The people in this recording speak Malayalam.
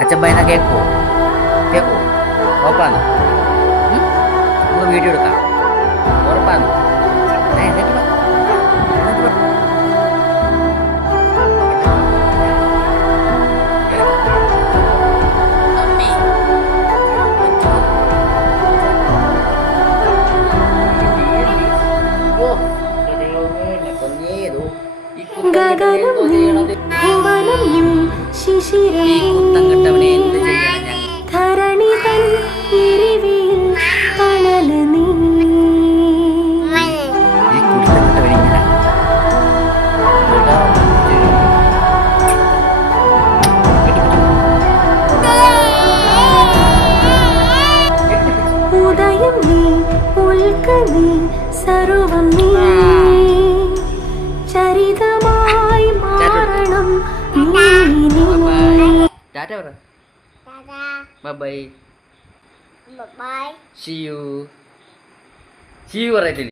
അച്ഛൻ പറയുന്ന കേൾക്കുമോ? കേൾക്കുമോ? ഉറപ്പാണോ? നമുക്ക് വീഡിയോ എടുക്കാം. ഉറപ്പാണോ? എന്നിട്ട് വാ. എന്നിട്ട് വാ. ഗഗനം ഭുവനം ശിശിരം എന്ത് ചെയ്യണം ഞാൻ? ധരണി തൻ എരിവിൽ തണല് നീ ഈ കുരുത്തങ്കട്ടവൻ ഇങ്ങനെ ഉദയം നീ ഉൽക്ക നീ സർവം നീ ചരിതമായി മാറണം നീ ടാറ്റ പറ. Bye bye. See you. See you പറയത്തില്ല.